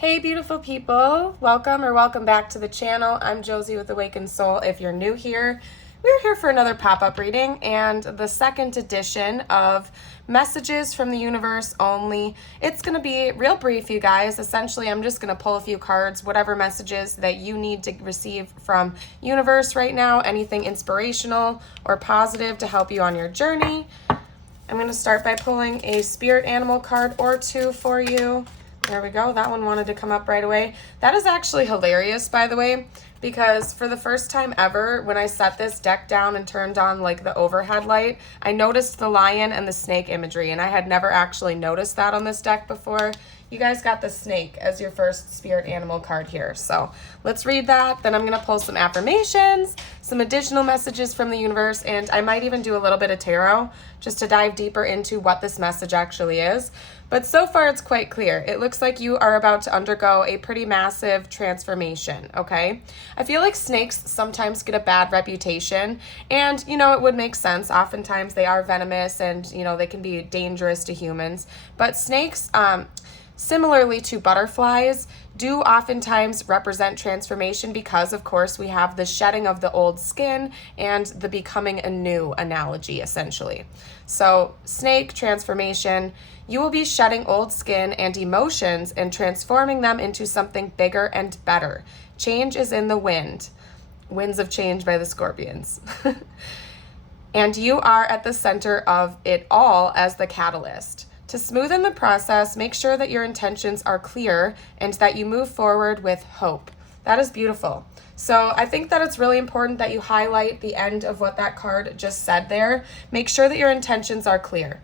Hey beautiful people, welcome back to the channel. I'm Josie with Awakened Soul. If you're new here, we're here for another pop-up reading and the second edition of Messages from the Universe Only. It's going to be real brief, you guys. Essentially, I'm just going to pull a few cards, whatever messages that you need to receive from Universe right now, anything inspirational or positive to help you on your journey. I'm going to start by pulling a spirit animal card or two for you. There we go. That one wanted to come up right away. That is actually hilarious, by the way, because for the first time ever, when I set this deck down and turned on like the overhead light, I noticed the lion and the snake imagery, and I had never actually noticed that on this deck before. You guys got the snake as your first spirit animal card here. So let's read that. Then I'm going to pull some affirmations, some additional messages from the universe, and I might even do a little bit of tarot just to dive deeper into what this message actually is. But so far it's quite clear. It looks like you are about to undergo a pretty massive transformation, okay? I feel like snakes sometimes get a bad reputation, and it would make sense. Oftentimes they are venomous and they can be dangerous to humans. But snakes, similarly to butterflies, do oftentimes represent transformation because, of course, we have the shedding of the old skin and the becoming anew analogy, essentially. So, snake transformation, you will be shedding old skin and emotions and transforming them into something bigger and better. Change is in the wind. Winds of Change by the Scorpions. And you are at the center of it all as the catalyst. To smoothen the process, make sure that your intentions are clear and that you move forward with hope. That is beautiful. So I think that it's really important that you highlight the end of what that card just said there. Make sure that your intentions are clear.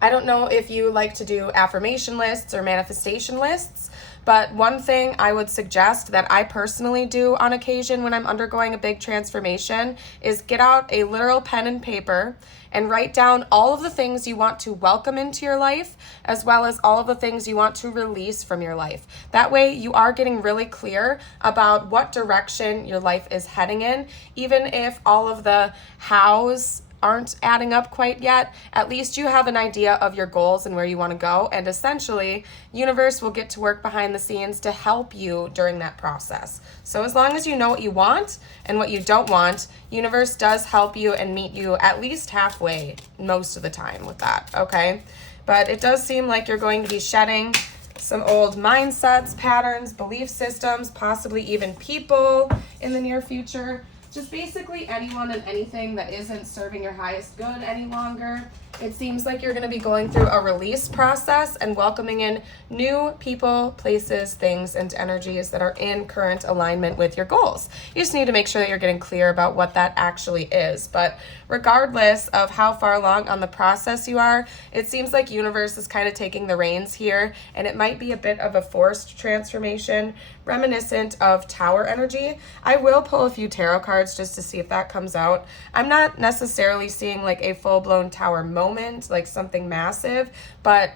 I don't know if you like to do affirmation lists or manifestation lists, but one thing I would suggest that I personally do on occasion when I'm undergoing a big transformation is get out a literal pen and paper and write down all of the things you want to welcome into your life, as well as all of the things you want to release from your life. That way you are getting really clear about what direction your life is heading in, even if all of the hows aren't adding up quite yet. At least you have an idea of your goals and where you want to go, and essentially universe will get to work behind the scenes to help you during that process. So as long as you know what you want and what you don't want, universe does help you and meet you at least halfway most of the time with that, okay? But it does seem like you're going to be shedding some old mindsets, patterns, belief systems, possibly even people in the near future. Just basically anyone and anything that isn't serving your highest good any longer. It seems like you're going to be going through a release process and welcoming in new people, places, things, and energies that are in current alignment with your goals. You just need to make sure that you're getting clear about what that actually is. But regardless of how far along on the process you are, it seems like universe is kind of taking the reins here, and it might be a bit of a forced transformation, reminiscent of tower energy. I will pull a few tarot cards just to see if that comes out. I'm not necessarily seeing like a full-blown tower moment, like something massive, but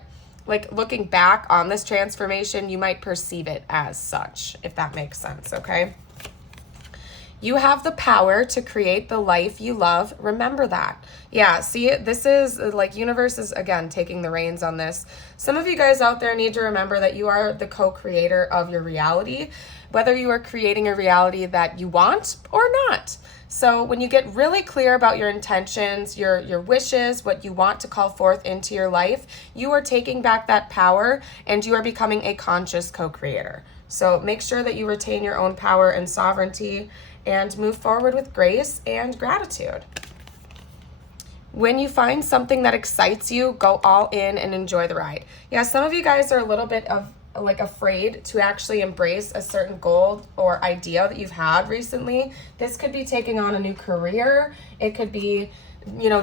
like looking back on this transformation, you might perceive it as such, if that makes sense, okay? You have the power to create the life you love. Remember that. Yeah, see, this is like universe is, again, taking the reins on this. Some of you guys out there need to remember that you are the co-creator of your reality, whether you are creating a reality that you want or not. So when you get really clear about your intentions, your wishes, what you want to call forth into your life, you are taking back that power and you are becoming a conscious co-creator. So make sure that you retain your own power and sovereignty and move forward with grace and gratitude. When you find something that excites you, go all in and enjoy the ride. Yeah, some of you guys are a little bit of like afraid to actually embrace a certain goal or idea that you've had recently. This could be taking on a new career. It could be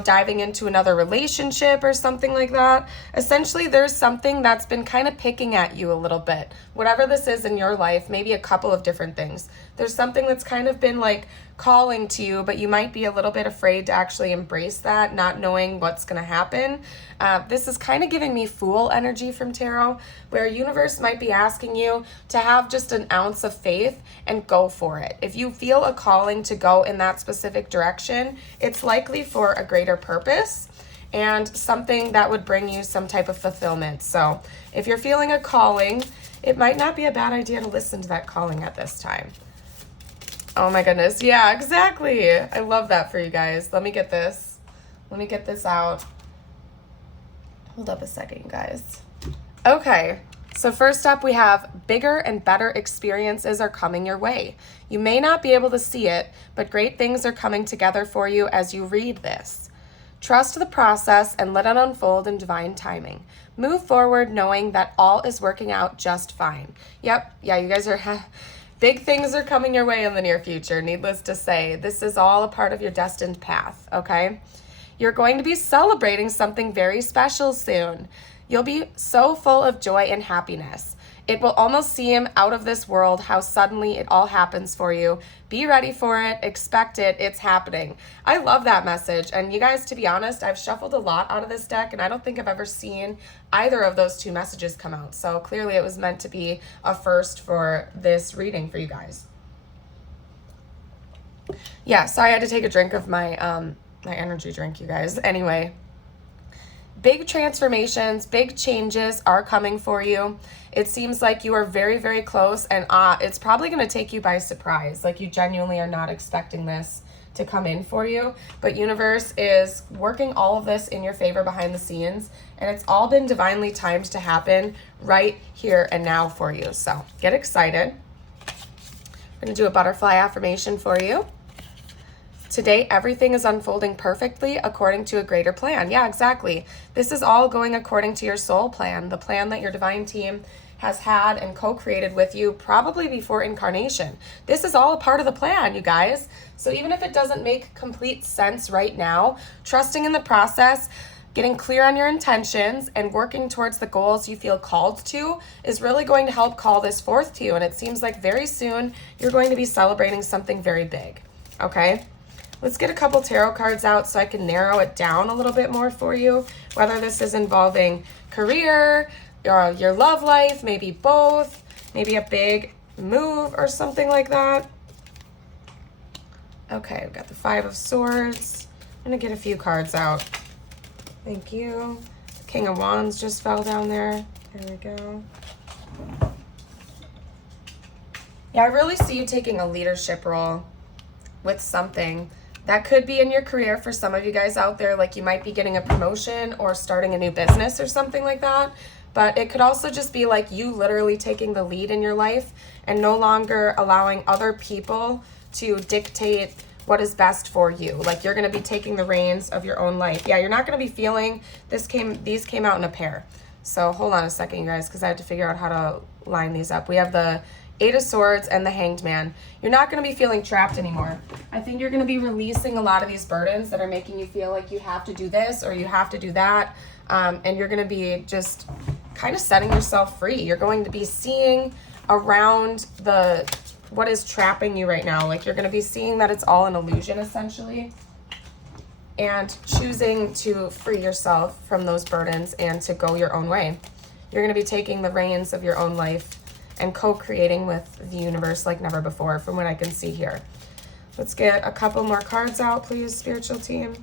diving into another relationship or something like that. Essentially, there's something that's been kind of picking at you a little bit. Whatever this is in your life, maybe a couple of different things. There's something that's kind of been like calling to you, but you might be a little bit afraid to actually embrace that, not knowing what's going to happen. This is kind of giving me Fool energy from tarot, where universe might be asking you to have just an ounce of faith and go for it. If you feel a calling to go in that specific direction, it's likely for a greater purpose and something that would bring you some type of fulfillment. So if you're feeling a calling, it might not be a bad idea to listen to that calling at this time. Oh my goodness. Yeah, exactly. I love that for you guys. Let me get this. Let me get this out. Hold up a second, you guys. Okay. So first up, we have bigger and better experiences are coming your way. You may not be able to see it, but great things are coming together for you as you read this. Trust the process and let it unfold in divine timing. Move forward knowing that all is working out just fine. Yep, yeah, you guys are... Big things are coming your way in the near future, needless to say. This is all a part of your destined path, okay? You're going to be celebrating something very special soon. You'll be so full of joy and happiness. It will almost seem out of this world how suddenly it all happens for you. Be ready for it. Expect it. It's happening. I love that message. And you guys, to be honest, I've shuffled a lot out of this deck, and I don't think I've ever seen either of those two messages come out. So clearly it was meant to be a first for this reading for you guys. Yeah, sorry I had to take a drink of my my energy drink, you guys. Anyway, big transformations, big changes are coming for you. It seems like you are very, very close, and it's probably going to take you by surprise. Like you genuinely are not expecting this to come in for you, but universe is working all of this in your favor behind the scenes, and it's all been divinely timed to happen right here and now for you. So get excited. I'm going to do a butterfly affirmation for you. Today, everything is unfolding perfectly according to a greater plan. Yeah, exactly. This is all going according to your soul plan, the plan that your divine team has had and co-created with you probably before incarnation. This is all a part of the plan, you guys. So even if it doesn't make complete sense right now, trusting in the process, getting clear on your intentions, and working towards the goals you feel called to is really going to help call this forth to you. And it seems like very soon you're going to be celebrating something very big, okay? Let's get a couple tarot cards out so I can narrow it down a little bit more for you, whether this is involving career, your love life, maybe both, maybe a big move or something like that. Okay, we've got the Five of Swords. I'm going to get a few cards out. Thank you. The King of Wands just fell down there. There we go. Yeah, I really see you taking a leadership role with something. That could be in your career for some of you guys out there, like you might be getting a promotion or starting a new business or something like that. But it could also just be like you literally taking the lead in your life and no longer allowing other people to dictate what is best for you. Like you're going to be taking the reins of your own life. Yeah, you're not going to be feeling these came out in a pair. So hold on a second, you guys, because I had to figure out how to line these up. We have the Eight of Swords and the Hanged Man. You're not going to be feeling trapped anymore. I think you're going to be releasing a lot of these burdens that are making you feel like you have to do this or you have to do that. And you're going to be just kind of setting yourself free. You're going to be seeing around what is trapping you right now. Like you're going to be seeing that it's all an illusion essentially, and choosing to free yourself from those burdens and to go your own way. You're going to be taking the reins of your own life and co-creating with the universe like never before, from what I can see here. Let's get a couple more cards out, please, spiritual team.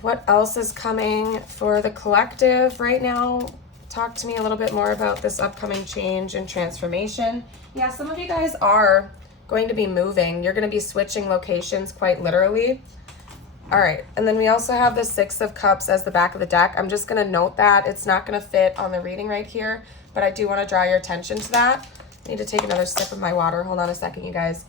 What else is coming for the collective right now? Talk to me a little bit more about this upcoming change and transformation. Yeah, some of you guys are going to be moving. You're going to be switching locations quite literally. All right, and then we also have the Six of Cups as the back of the deck. I'm just going to note that it's not going to fit on the reading right here, but I do want to draw your attention to that. I need to take another sip of my water. Hold on a second, you guys.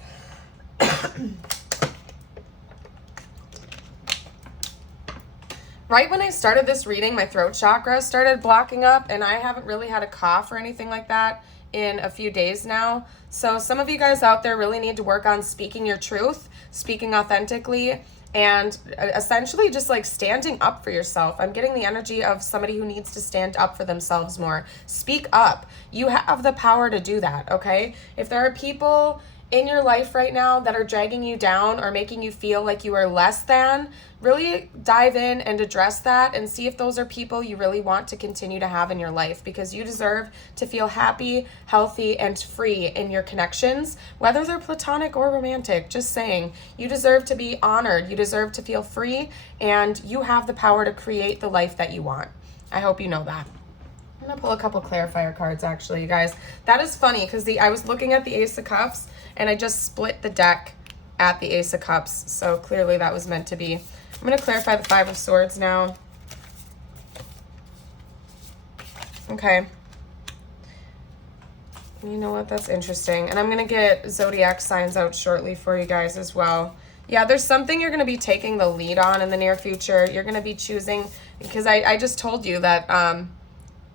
Right when I started this reading, my throat chakra started blocking up, and I haven't really had a cough or anything like that in a few days now. So some of you guys out there really need to work on speaking your truth, speaking authentically, and essentially just like standing up for yourself. I'm getting the energy of somebody who needs to stand up for themselves more. Speak up. You have the power to do that, okay? If there are people in your life right now that are dragging you down or making you feel like you are less than, really dive in and address that and see if those are people you really want to continue to have in your life, because you deserve to feel happy, healthy, and free in your connections, whether they're platonic or romantic. Just saying, you deserve to be honored, you deserve to feel free, and you have the power to create the life that you want. I hope you know that. I'm gonna pull a couple clarifier cards actually, you guys. That is funny because I was looking at the Ace of Cups and I just split the deck at the Ace of Cups. So clearly that was meant to be. I'm gonna clarify the Five of Swords now. Okay. You know what? That's interesting. And I'm going to get zodiac signs out shortly for you guys as well. Yeah, there's something you're going to be taking the lead on in the near future. You're going to be choosing, because I just told you that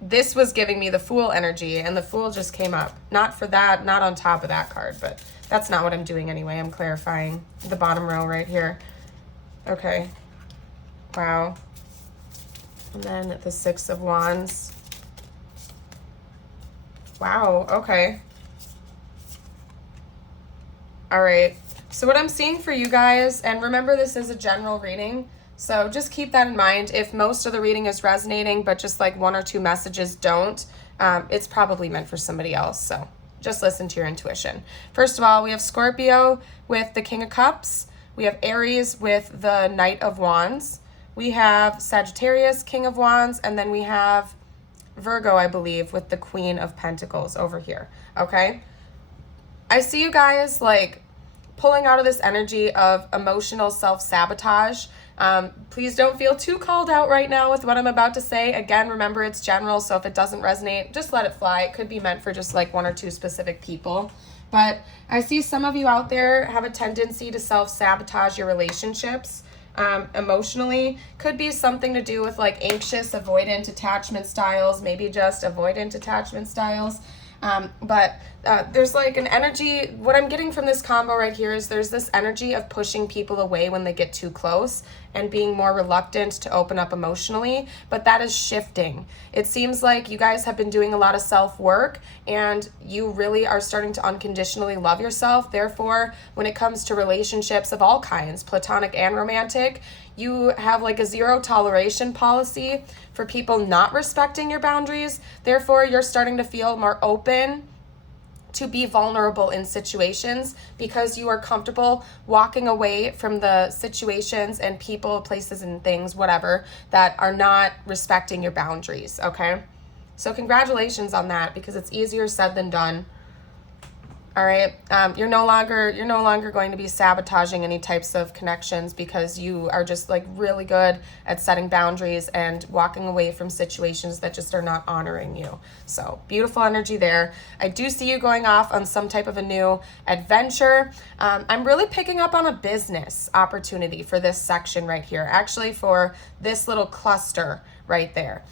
this was giving me the Fool energy, and the Fool just came up. Not for that, not on top of that card, but that's not what I'm doing anyway. I'm clarifying the bottom row right here. Okay. Wow. And then the Six of Wands. Wow, okay. All right. So what I'm seeing for you guys, and remember this is a general reading, so just keep that in mind. If most of the reading is resonating, but just like one or two messages don't, it's probably meant for somebody else. So just listen to your intuition. First of all, we have Scorpio with the King of Cups. We have Aries with the Knight of Wands. We have Sagittarius, King of Wands, and then we have Virgo, I believe, with the Queen of Pentacles over here, okay? I see you guys, like, pulling out of this energy of emotional self-sabotage. Please don't feel too called out right now with what I'm about to say. Again, remember, it's general, so if it doesn't resonate, just let it fly. It could be meant for just, like, one or two specific people. But I see some of you out there have a tendency to self-sabotage your relationships. Emotionally, could be something to do with like anxious avoidant attachment styles, maybe just avoidant attachment styles. But there's like an energy, what I'm getting from this combo right here is there's this energy of pushing people away when they get too close and being more reluctant to open up emotionally, but that is shifting. It seems like you guys have been doing a lot of self-work and you really are starting to unconditionally love yourself. Therefore, when it comes to relationships of all kinds, platonic and romantic, you have like a zero toleration policy for people not respecting your boundaries. Therefore, you're starting to feel more open to be vulnerable in situations because you are comfortable walking away from the situations and people, places, and things, whatever, that are not respecting your boundaries, okay? So congratulations on that, because it's easier said than done. All right, you're no longer going to be sabotaging any types of connections because you are just like really good at setting boundaries and walking away from situations that just are not honoring you. So beautiful energy there. I do see you going off on some type of a new adventure. I'm really picking up on a business opportunity for this section right here, actually for this little cluster right there.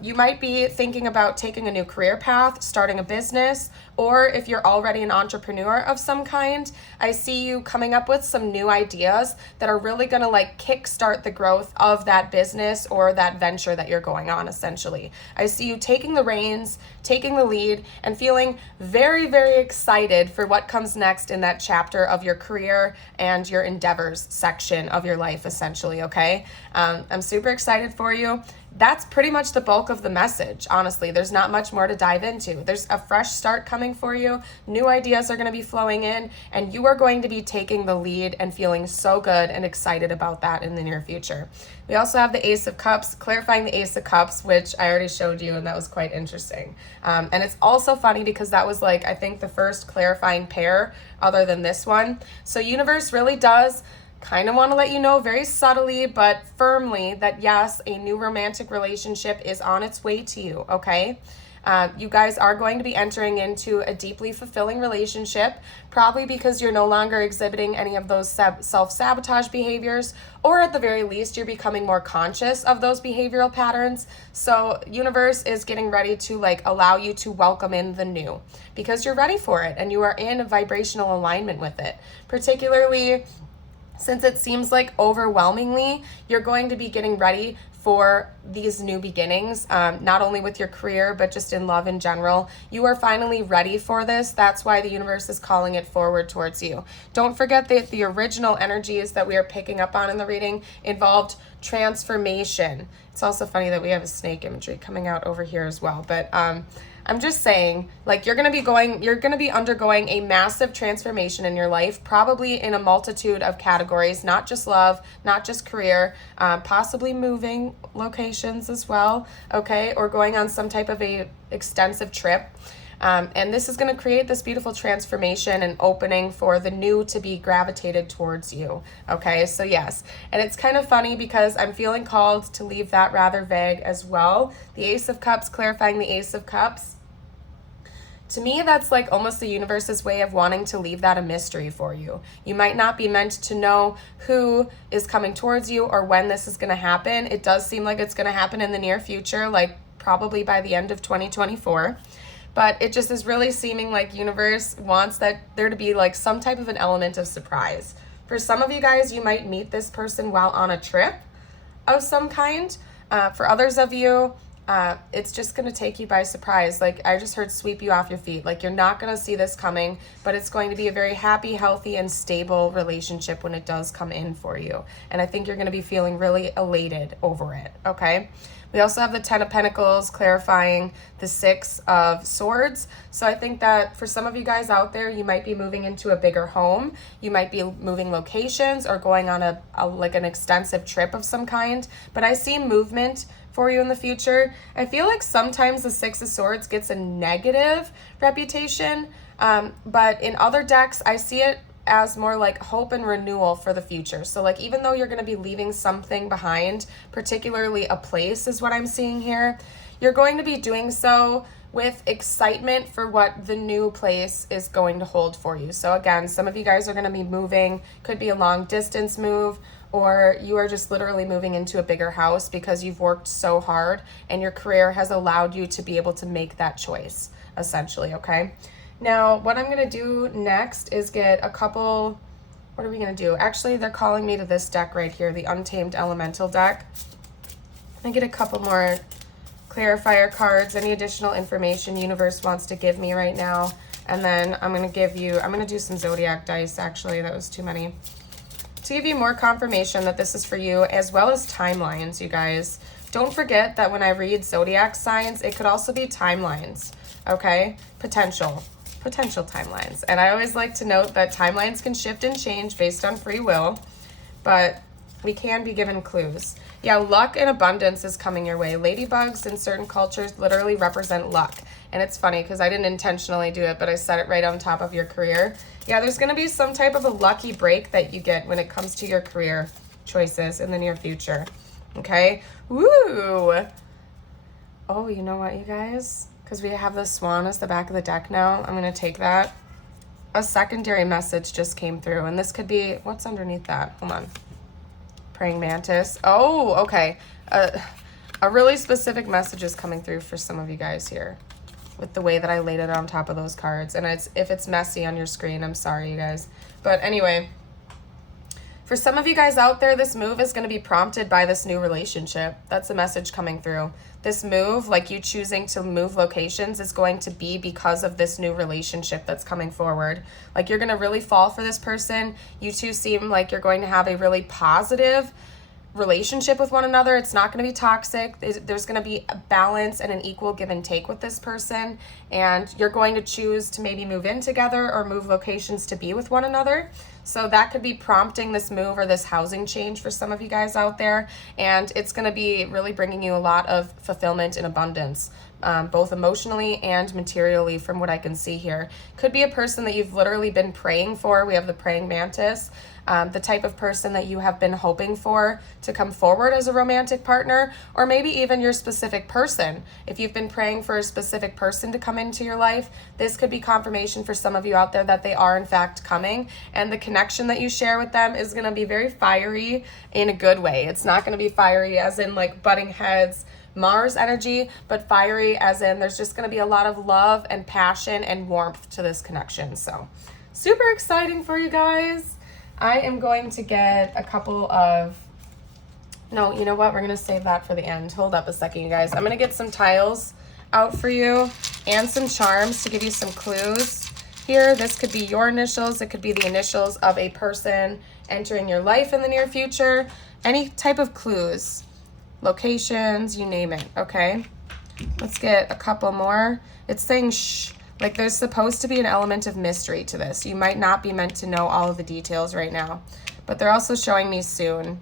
You might be thinking about taking a new career path, starting a business, or if you're already an entrepreneur of some kind, I see you coming up with some new ideas that are really going to like kickstart the growth of that business or that venture that you're going on, essentially. I see you taking the reins, taking the lead, and feeling very, very excited for what comes next in that chapter of your career and your endeavors section of your life, essentially, okay? I'm super excited for you. That's pretty much the bulk of the message, honestly. There's not much more to dive into. There's a fresh start coming for you. New ideas are going to be flowing in, and you are going to be taking the lead and feeling so good and excited about that in the near future. We also have the Ace of Cups, clarifying the Ace of Cups, which I already showed you, and that was quite interesting. And it's also funny because that was like, I think, the first clarifying pair other than this one. So universe really does kind of want to let you know very subtly but firmly that yes, a new romantic relationship is on its way to you, okay? You guys are going to be entering into a deeply fulfilling relationship, probably because you're no longer exhibiting any of those self-sabotage behaviors, or at the very least, you're becoming more conscious of those behavioral patterns. So universe is getting ready to like allow you to welcome in the new because you're ready for it and you are in a vibrational alignment with it, particularly since it seems like overwhelmingly you're going to be getting ready for these new beginnings, not only with your career, but just in love in general. You are finally ready for this. That's why the universe is calling it forward towards you. Don't forget that the original energies that we are picking up on in the reading involved transformation. It's also funny that we have a snake imagery coming out over here as well, but I'm just saying, like, you're going to be undergoing a massive transformation in your life, probably in a multitude of categories, not just love, not just career, possibly moving locations as well, okay, or going on some type of a extensive trip. And this is going to create this beautiful transformation and opening for the new to be gravitated towards you. Okay, so yes. And it's kind of funny because I'm feeling called to leave that rather vague as well. The Ace of Cups, clarifying the Ace of Cups. To me, that's like almost the universe's way of wanting to leave that a mystery for you. You might not be meant to know who is coming towards you or when this is going to happen. It does seem like it's going to happen in the near future, like probably by the end of 2024. But it just is really seeming like universe wants that there to be like some type of an element of surprise. For some of you guys, you might meet this person while on a trip of some kind. For others of you, it's just going to take you by surprise. Like I just heard, sweep you off your feet. Like you're not going to see this coming, but it's going to be a very happy, healthy, and stable relationship when it does come in for you. And I think you're going to be feeling really elated over it, okay? We also have the Ten of Pentacles clarifying the Six of Swords. So I think that for some of you guys out there, you might be moving into a bigger home. You might be moving locations or going on like an extensive trip of some kind. But I see movement for you in the future. I feel like sometimes the Six of Swords gets a negative reputation. But in other decks, I see it as more like hope and renewal for the future. So like even though you're going to be leaving something behind, particularly a place is what I'm seeing here, you're going to be doing so with excitement for what the new place is going to hold for you. So again, some of you guys are going to be moving, could be a long distance move, or you are just literally moving into a bigger house because you've worked so hard and your career has allowed you to be able to make that choice, essentially, okay? Now, what I'm going to do next is get a couple, what are we going to do? Actually, they're calling me to this deck right here, the Untamed Elemental deck. I'm going to get a couple more clarifier cards, any additional information universe wants to give me right now. And then I'm going to do some zodiac dice, actually, that was too many. To give you more confirmation that this is for you, as well as timelines, you guys. Don't forget that when I read zodiac signs, it could also be timelines, okay? Potential timelines. And I always like to note that timelines can shift and change based on free will, but we can be given clues. Yeah, luck and abundance is coming your way. Ladybugs in certain cultures literally represent luck. And it's funny because I didn't intentionally do it, but I said it right on top of your career. Yeah, there's going to be some type of a lucky break that you get when it comes to your career choices in the near future. Okay? Woo! Oh, you know what, you guys? Because we have the swan as the back of the deck now. I'm going to take that. A secondary message just came through. And this could be, what's underneath that? Hold on. Praying mantis. Oh, okay. A really specific message is coming through for some of you guys here with the way that I laid it on top of those cards. And if it's messy on your screen, I'm sorry, you guys. But anyway, for some of you guys out there, this move is going to be prompted by this new relationship. That's the message coming through. This move, like you choosing to move locations, is going to be because of this new relationship that's coming forward. Like you're going to really fall for this person. You two seem like you're going to have a really positive relationship with one another. It's not going to be toxic. There's going to be a balance and an equal give and take with this person. And you're going to choose to maybe move in together or move locations to be with one another. So that could be prompting this move or this housing change for some of you guys out there. And it's going to be really bringing you a lot of fulfillment and abundance, both emotionally and materially from what I can see here. Could be a person that you've literally been praying for. We have the praying mantis. The type of person that you have been hoping for to come forward as a romantic partner, or maybe even your specific person. If you've been praying for a specific person to come into your life, this could be confirmation for some of you out there that they are in fact coming, and the connection that you share with them is going to be very fiery in a good way. It's not going to be fiery as in like butting heads, Mars energy, but fiery as in there's just going to be a lot of love and passion and warmth to this connection. So super exciting for you guys. I am going to get a couple of, no, you know what? We're going to save that for the end. Hold up a second, you guys. I'm going to get some tiles out for you and some charms to give you some clues here. This could be your initials. It could be the initials of a person entering your life in the near future. Any type of clues, locations, you name it, okay? Let's get a couple more. It's saying shh, like there's supposed to be an element of mystery to this. You might not be meant to know all of the details right now, but they're also showing me soon.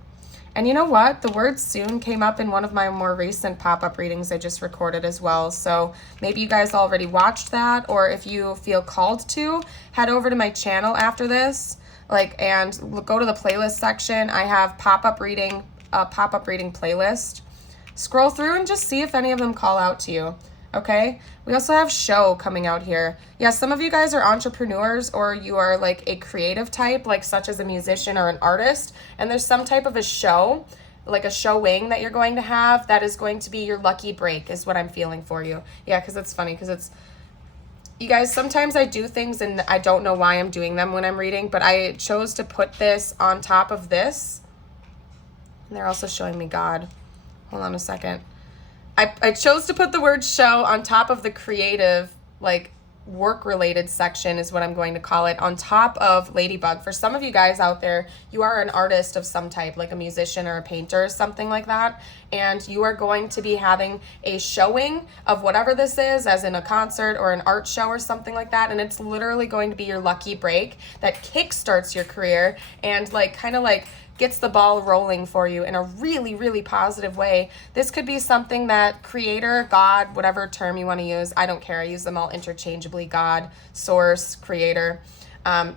And you know what? The word soon came up in one of my more recent pop-up readings I just recorded as well. So maybe you guys already watched that, or if you feel called to, head over to my channel after this, and go to the playlist section. I have pop-up reading playlist. Scroll through and just see if any of them call out to you. Okay, we also have show coming out here. Yeah, some of you guys are entrepreneurs, or you are like a creative type, like such as a musician or an artist, and there's some type of a show, like a showing that you're going to have that is going to be your lucky break, is what I'm feeling for you. Yeah, because it's funny, because it's, you guys, sometimes I do things and I don't know why I'm doing them when I'm reading, but I chose to put this on top of this. And they're also showing me God. Hold on a second. I chose to put the word show on top of the creative, like work-related section is what I'm going to call it, on top of Ladybug. For some of you guys out there, you are an artist of some type, like a musician or a painter or something like that, and you are going to be having a showing of whatever this is, as in a concert or an art show or something like that, and it's literally going to be your lucky break that kickstarts your career and kind of gets the ball rolling for you in a really, really positive way. This could be something that creator, God, whatever term you want to use, I don't care. I use them all interchangeably. God, source, creator.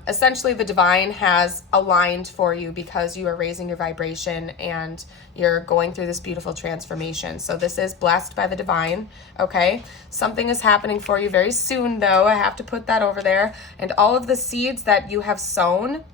Essentially, the divine has aligned for you because you are raising your vibration and you're going through this beautiful transformation. So this is blessed by the divine, okay? Something is happening for you very soon, though. I have to put that over there. And all of the seeds that you have sown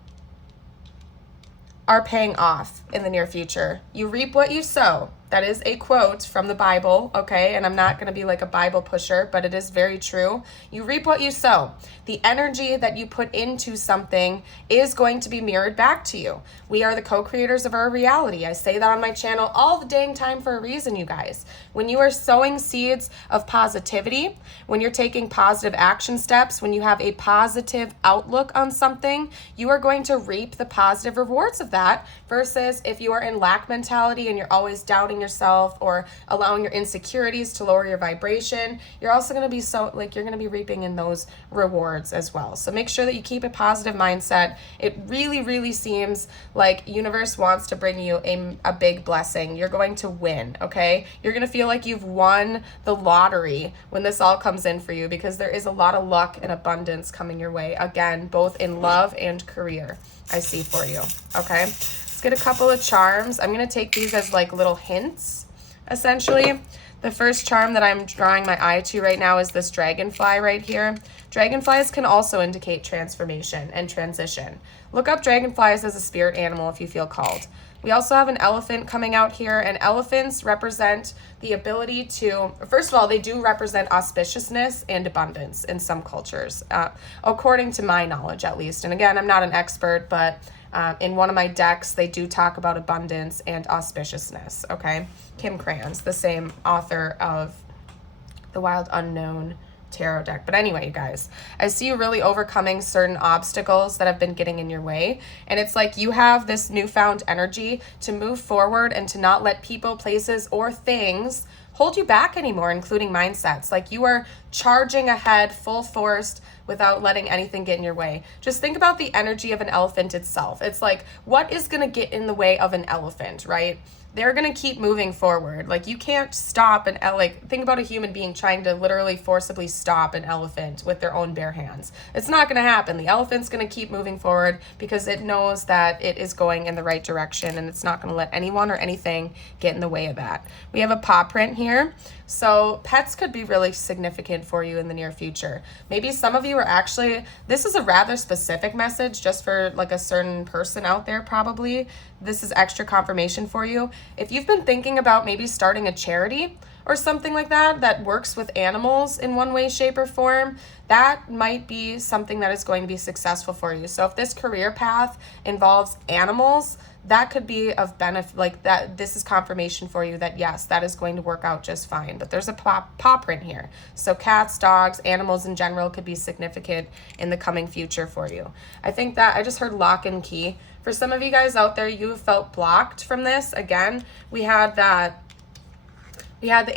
are paying off in the near future. You reap what you sow. That is a quote from the Bible, okay? And I'm not going to be like a Bible pusher, but it is very true. You reap what you sow. The energy that you put into something is going to be mirrored back to you. We are the co-creators of our reality. I say that on my channel all the dang time for a reason, you guys. When you are sowing seeds of positivity, when you're taking positive action steps, when you have a positive outlook on something, you are going to reap the positive rewards of that, versus if you are in lack mentality and you're always doubting yourself or allowing your insecurities to lower your vibration, you're also going to be you're going to be reaping in those rewards as well. So make sure that you keep a positive mindset. It really, really seems like universe wants to bring you a big blessing. You're going to win, okay? You're going to feel like you've won the lottery when this all comes in for you, because there is a lot of luck and abundance coming your way, again, both in love and career, I see for you, okay? Let's get a couple of charms. I'm going to take these as little hints, essentially. The first charm that I'm drawing my eye to right now is this dragonfly right here. Dragonflies can also indicate transformation and transition. Look up dragonflies as a spirit animal if you feel called. We also have an elephant coming out here, and elephants represent the ability to, first of all, they do represent auspiciousness and abundance in some cultures, according to my knowledge at least. And again, I'm not an expert, but in one of my decks, they do talk about abundance and auspiciousness, okay? Kim Crayons, the same author of the Wild Unknown tarot deck. But anyway, you guys, I see you really overcoming certain obstacles that have been getting in your way. And it's like you have this newfound energy to move forward and to not let people, places, or things hold you back anymore, including mindsets. Like you are charging ahead full force without letting anything get in your way. Just think about the energy of an elephant itself. It's like, what is going to get in the way of an elephant, right? They're going to keep moving forward. Like you can't stop think about a human being trying to literally forcibly stop an elephant with their own bare hands. It's not going to happen. The elephant's going to keep moving forward because it knows that it is going in the right direction, and it's not going to let anyone or anything get in the way of that. We have a paw print here. So pets could be really significant for you in the near future. Maybe some of you are actually, this is a rather specific message just for a certain person out there probably. This is extra confirmation for you. If you've been thinking about maybe starting a charity or something like that that works with animals in one way, shape, or form, that might be something that is going to be successful for you. So if this career path involves animals, that could be of benefit, like that this is confirmation for you that yes, that is going to work out just fine. But there's a paw print here. So cats, dogs, animals in general could be significant in the coming future for you. I think that I just heard lock and key. For some of you guys out there, you have felt blocked from this. Again, we had the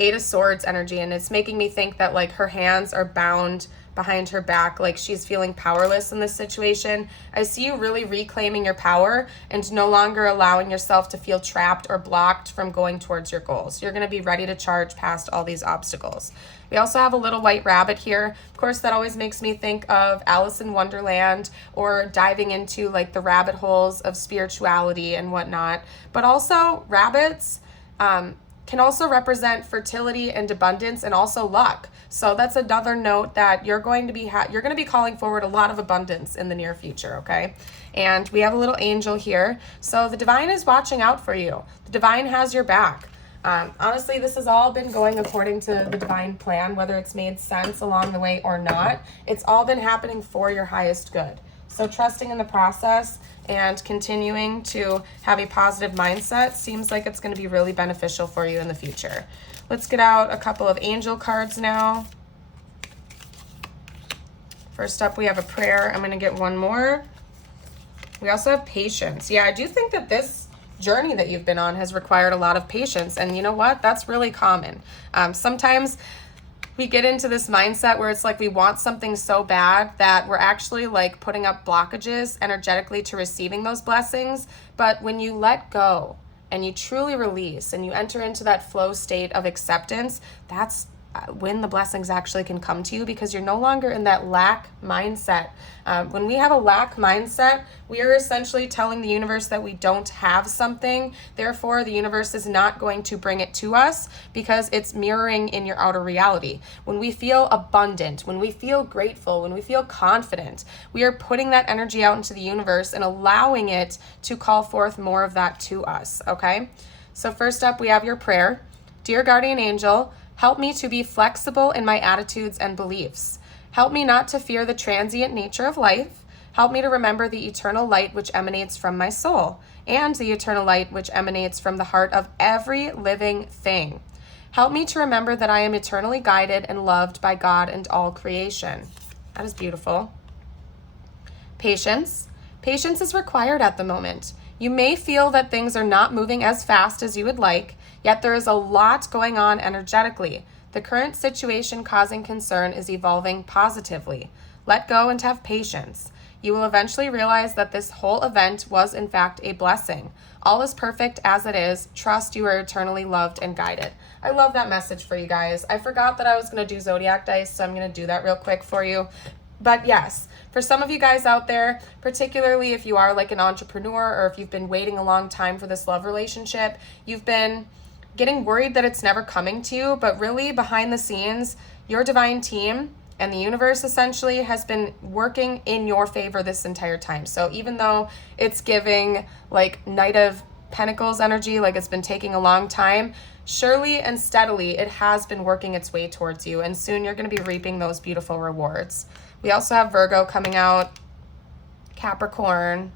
Eight of Swords energy, and it's making me think that like her hands are bound behind her back, like she's feeling powerless in this situation. I see you really reclaiming your power and no longer allowing yourself to feel trapped or blocked from going towards your goals. You're going to be ready to charge past all these obstacles. We also have a little white rabbit here. Of course, that always makes me think of Alice in Wonderland or diving into like the rabbit holes of spirituality and whatnot. But also rabbits can also represent fertility and abundance and also luck. So that's another note that you're going to be calling forward a lot of abundance in the near future, okay? And we have a little angel here. So the divine is watching out for you. The divine has your back. Honestly, this has all been going according to the divine plan, whether it's made sense along the way or not. It's all been happening for your highest good. So trusting in the process and continuing to have a positive mindset seems like it's going to be really beneficial for you in the future. Let's get out a couple of angel cards now. First up, we have a prayer. I'm going to get one more. We also have patience. Yeah, I do think that this journey that you've been on has required a lot of patience. And you know what? That's really common. Sometimes we get into this mindset where it's like we want something so bad that we're actually like putting up blockages energetically to receiving those blessings. But when you let go and you truly release and you enter into that flow state of acceptance, that's when the blessings actually can come to you, because you're no longer in that lack mindset. When we have a lack mindset, we are essentially telling the universe that we don't have something. Therefore, the universe is not going to bring it to us because it's mirroring in your outer reality. When we feel abundant, when we feel grateful, when we feel confident, we are putting that energy out into the universe and allowing it to call forth more of that to us, okay? So first up, we have your prayer. Dear guardian angel, help me to be flexible in my attitudes and beliefs. Help me not to fear the transient nature of life. Help me to remember the eternal light which emanates from my soul and the eternal light which emanates from the heart of every living thing. Help me to remember that I am eternally guided and loved by God and all creation. That is beautiful. Patience. Patience is required at the moment. You may feel that things are not moving as fast as you would like, yet there is a lot going on energetically. The current situation causing concern is evolving positively. Let go and have patience. You will eventually realize that this whole event was in fact a blessing. All is perfect as it is. Trust you are eternally loved and guided. I love that message for you guys. I forgot that I was going to do zodiac dice, so I'm going to do that real quick for you. But yes, for some of you guys out there, particularly if you are like an entrepreneur or if you've been waiting a long time for this love relationship, you've been getting worried that it's never coming to you, but really behind the scenes, your divine team and the universe essentially has been working in your favor this entire time. So even though it's giving like Knight of Pentacles energy, like it's been taking a long time, surely and steadily it has been working its way towards you, and soon you're going to be reaping those beautiful rewards. We also have Virgo coming out, Capricorn,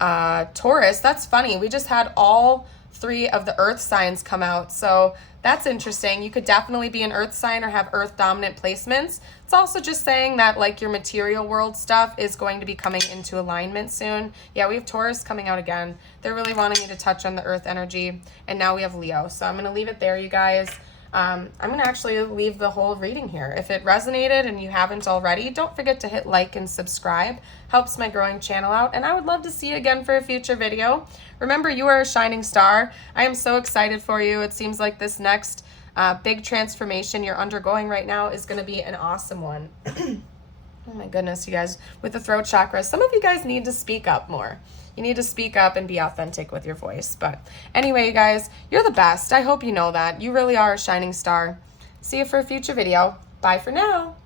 Taurus. That's funny. We just had all three of the earth signs come out. So that's interesting. You could definitely be an earth sign or have earth dominant placements. It's also just saying that like your material world stuff is going to be coming into alignment soon. Yeah, we have Taurus coming out again. They're really wanting me to touch on the earth energy. And now we have Leo. So I'm going to leave it there, you guys. I'm going to actually leave the whole reading here. If it resonated and you haven't already, don't forget to hit like and subscribe. Helps my growing channel out, and I would love to see you again for a future video. Remember, you are a shining star. I am so excited for you. It seems like this next big transformation you're undergoing right now is going to be an awesome one. Oh my goodness, you guys, with the throat chakra, some of you guys need to speak up more. You need to speak up and be authentic with your voice. But anyway, you guys, you're the best. I hope you know that. You really are a shining star. See you for a future video. Bye for now.